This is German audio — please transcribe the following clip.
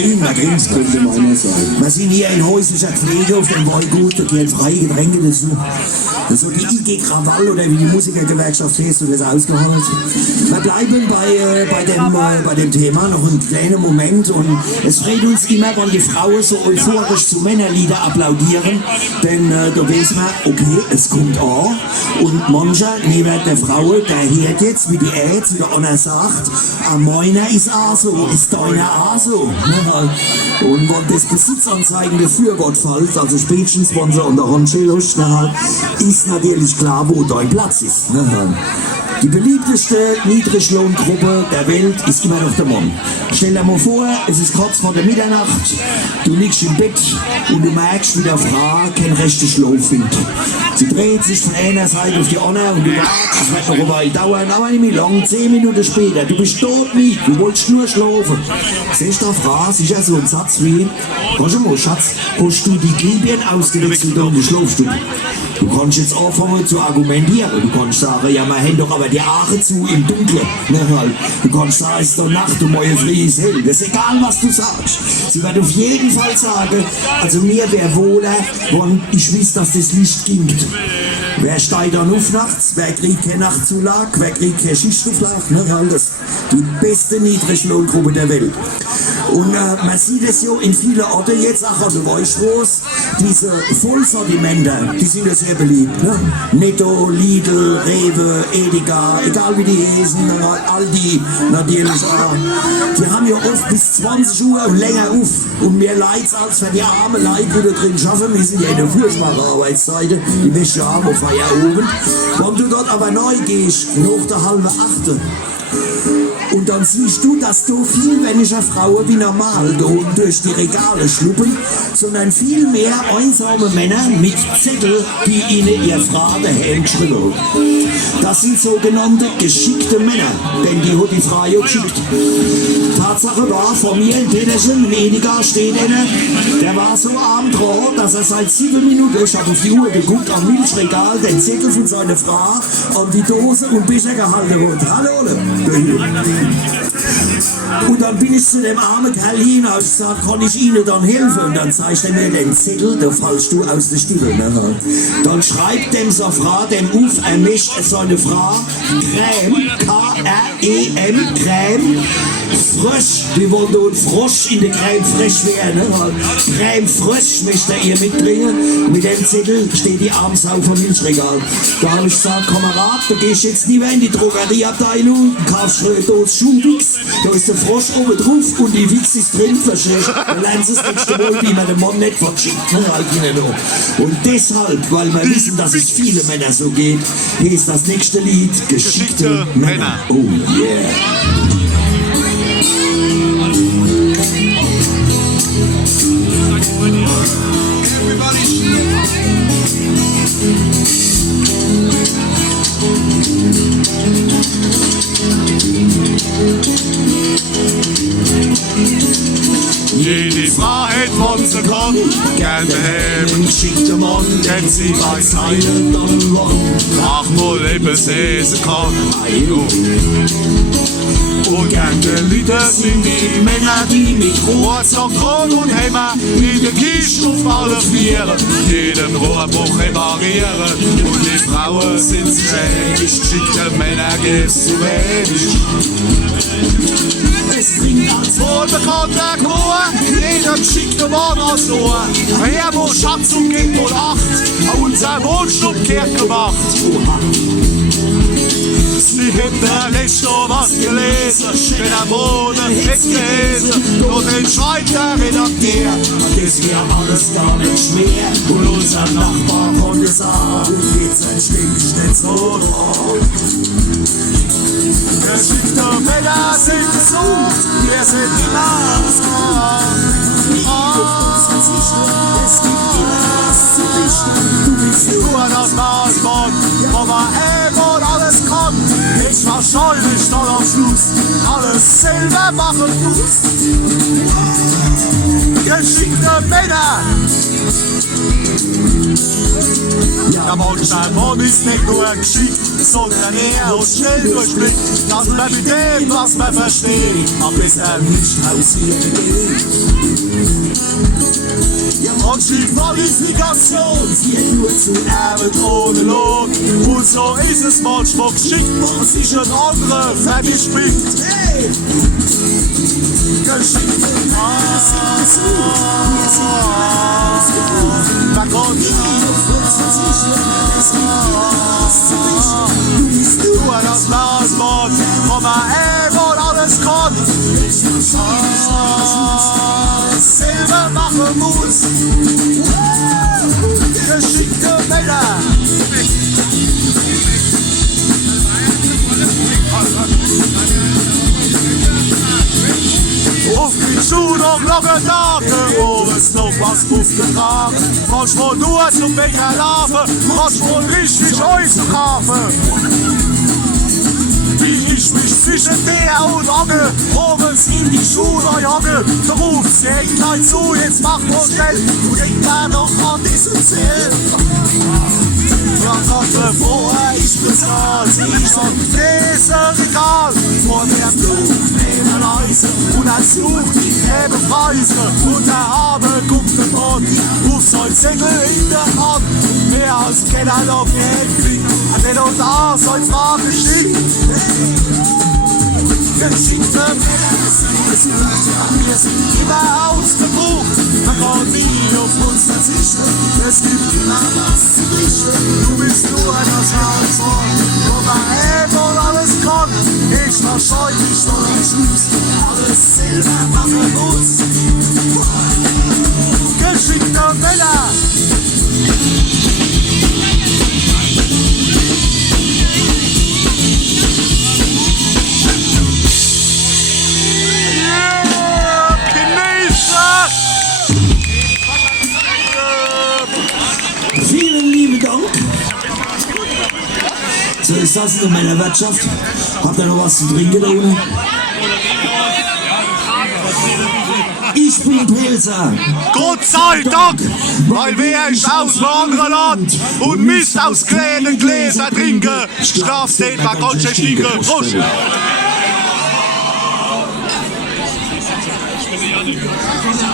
prima Drinks könnte man ja sagen. Wir sind hier in häuslicher Pflege auf dem Weingut, da gehen freie Getränke dazu. Das ist so die IG Krawall oder wie die Musikergewerkschaft heißt, und das ausgehandelt. Wir bleiben bei dem Thema noch einen kleinen Moment und es freut uns immer, wenn die Frauen so euphorisch zu Männerlieder applaudieren, denn da weiß man, okay, es kommt an und mancher neben der Frau, der hört jetzt, wie die Ärzte oder einer sagt, meiner ist auch so, ist deiner auch so. Und wenn das besitzanzeigende Fürwort fällt, also Spätchensponsor und der Roncellos, ist natürlich klar, wo dein Platz ist. Die beliebteste Niedriglohngruppe der Welt ist immer noch der Mann. Stell dir mal vor, es ist kurz vor der Mitternacht, du liegst im Bett und du merkst, wie der Frau kein rechter Schlaf findet. Sie dreht sich von einer Seite auf die andere und du wartest, es wird noch eine Weile dauern, aber nicht mehr lang, 10 Minuten später, du bist todmüde, du wolltest nur schlafen. Siehst du, Frau, sicher so ein Satz wie, warte mal, Schatz, hast du die Glühbirne ausgewechselt und die Schlafstube? Du kannst jetzt anfangen zu argumentieren. Du kannst sagen, ja, wir haben doch aber die Augen zu im Dunkeln. Du kannst sagen, es ist doch Nacht und morgen früh ist hell. Das ist egal, was du sagst. Sie wird auf jeden Fall sagen, also mir wäre wohler, wenn ich wüsste, dass das Licht gibt. Wer steigt dann auf nachts? Wer kriegt keine Nachtzulage? Wer kriegt keine Schichtenflach? Das ist die beste Niedriglohngruppe der Welt. Und man sieht es ja in vielen Orten jetzt, auch an der Weißstraße, diese Vollsortimenter, die sind ja sehr beliebt. Ne? Netto, Lidl, Rewe, Edeka, egal wie die heißen, Aldi natürlich auch. Die haben ja oft bis 20 Uhr und länger auf. Und mehr Leid als für die armen Leute, die da drin schaffen. Wir sind ja in der furchtbaren Arbeitszeit, die Wäsche haben auf Feierabend. Wenn du dort aber neu gehst, nach der halben Achte, und dann siehst du, dass du viel weniger Frauen wie normal da durch die Regale schluppen, sondern viel mehr einsame Männer mit Zettel, die ihnen ihr Frau daheim geschrieben hat. Das sind sogenannte geschickte Männer, denn die hat die Frau ja geschickt. Tatsache war, vor mir in Petersen, weniger steht einer, der war so arm dran, dass er seit 7 Minuten, ich habe auf die Uhr geguckt, am Milchregal den Zettel von seiner Frau an die Dose und Becher gehalten hat. Hallo, und dann bin ich zu dem armen Kerl hin und gesagt, kann ich Ihnen dann helfen? Und dann zeigt er mir den Zettel, da fallst du aus der Stube. Ne? Dann schreibt dem so Frau, dem auf, er möchte seine Frau Creme, K-R-E-M, Creme, frisch, die wollen da ein Frosch in der Creme frisch werden. Ne? Creme frisch möchte er ihr mitbringen. Mit dem Zettel steht die Armsau vom Milchregal. Da habe ich gesagt, Kamerad, du gehst jetzt nie mehr in die Drogerieabteilung, kaufst eine Dose Schuhwix, da ist der Frosch oben drauf und die Wix ist drin verschickt. Dann lernen sie das nächste Mal, wie man den Mann nicht verschickt. Ne? Und deshalb, weil wir wissen, dass es viele Männer so geht, hier ist das nächste Lied Geschickte Männer. Oh yeah. Jede Frau hat von sie kann, gern daheim geschickter Mann, denn sie weiß einen dann wann. Ach mal eben sehen sie kann. Und gern die Leute sind die Männer, die mit Rucksack und Hämmer in der Kiste auf alle Vieren jeden Rohrbruch reparieren. Und die Frauen sind schräg, geschickte Männer gibt's zu wenig. Es klingt als wohlbekannter Chor, jeder geschickte Mann aus Ohr. Wer wo Schatz umgeht und acht, unser Wohnstub kehrt gemacht. Sie hätten nicht noch was gelesen, wenn er Boden weggelesen, durch den schreit der Redakteur. Das wär alles gar nicht schwer, und unser Nachbar von gesagt, jetzt ein Stinkschnitz rot. Geschickte Männer sind gesucht, wir sind immer es gibt immer was zu richten. Du bist nur das Maßband, aber und alles kann. Ich verscheuche dich dann am Schluss, alles selber machen musst. Geschickte Männer. Der Mann ist nicht nur geschickt, sondern er muss schnell durchblickt, dass man mit dem, was man versteht, ein bisschen nicht hausieren geht. Und die Qualifikation führt nur zu Arbeit ohne Lohn. Und so ist es manchmal geschickt und sich ein anderer fertig springt. Hey! Geschickt. Da kommt du an das Glasbad, wo man wohl alles kann. Silber machen muss. Geschickte Männer. Auf die Schuhe noch lange Tage, oben ist noch was aufgetragen. Manchmal nur zum Bäcker laufen, manchmal richtig Häuser kaufen. Wie ich mich zwischen der und Angel oben in die Schuhe jage, da ruft sie gleich zu, jetzt mach mal schnell, du denk da noch an diesen Zell. Kartoffel vorher, ich bezahl sie schon, dieser Regal vor der Blut, neben leise und als Flucht die Gräbe Preise und der Habe guckt der Mann auf sein Segel in der Hand. Mehr als Kenner noch gekriegt, hat er und da sein Fragen geschickt. Geschickte Männer, wir sind immer ausgebucht, man kann nie auf uns verzichten, es gibt immer was zu richten. Du bist nur das Hauswort, wo man und alles kann, ich wahrscheinlich noch am Schluss alles selber machen muss. Geschickte Männer. Vielen lieben Dank. So ist das in meiner Wirtschaft. Habt ihr noch was zu trinken da unten? Ich bin Pilzer. Gott sei Dank, weil wer ist aus einem anderen Land und misst aus kleinen Gläser trinken, straft den, was ganz schön stinken. Prost! Ich bin